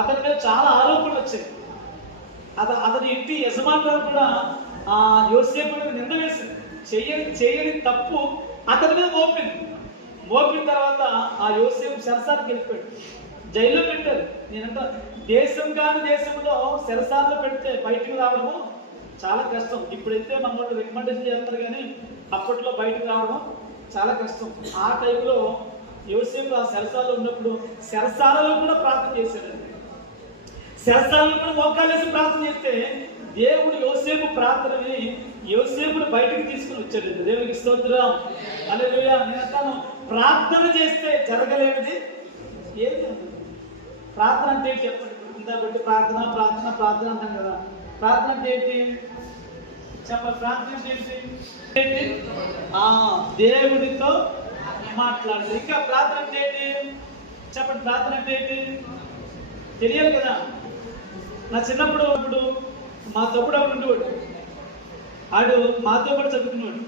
అతని మీద చాలా ఆరోపణలు వచ్చాయి. అతని ఇంటి యజమానులు కూడా యోసేపు మీద నింద వేసింది. చేయని తప్పు అతని మీద మోపిన తర్వాత ఆ యోసేపు చెరసాలకు వెళ్ళిపోయాడు, జైల్లో పెట్టారు. నేనంట దేశం కాని దేశంలో చెరసాల్లో పెడితే బయటకు రావడము చాలా కష్టం. ఇప్పుడైతే మన వాళ్ళు రికమెండేషన్ చేస్తారు, కానీ అప్పట్లో బయటకు రావడం చాలా కష్టం. ఆ టైంలో యోసేపు ఆ చెరసాలలో ఉన్నప్పుడు చెరసాలలో కూడా ప్రార్థన చేశాడు. చెరసాలలో కూడా మోకాలేసి ప్రార్థన చేస్తే దేవుడు యోసేపు ప్రార్థనని యోసేపును బయటకు తీసుకుని వచ్చాడు. దేవునికి స్తోత్రం, హల్లెలూయా. నేను అంటాను, ప్రార్థన చేస్తే జరగలేనిది ఏది ఉండదు. ప్రార్థన అంటే ఏంటి చెప్పండి? ఇందాక ప్రార్థన ప్రార్థన ప్రార్థన అంటాం కదా. ప్రార్థన అంటే ఏంటి చెప్పండి? ప్రార్థన అంటే ఏంటి? దేవుడితో మాట్లాడాలి. ఇంకా ప్రార్థన అంటే ఏంటి చెప్పండి? ప్రార్థన అంటే ఏంటి తెలియాలి కదా. నా చిన్నప్పుడు మా తమ్ముడు అప్పుడు ఉండేవాడు, ఆడు మాతో పాటు చదువుకున్నాడు.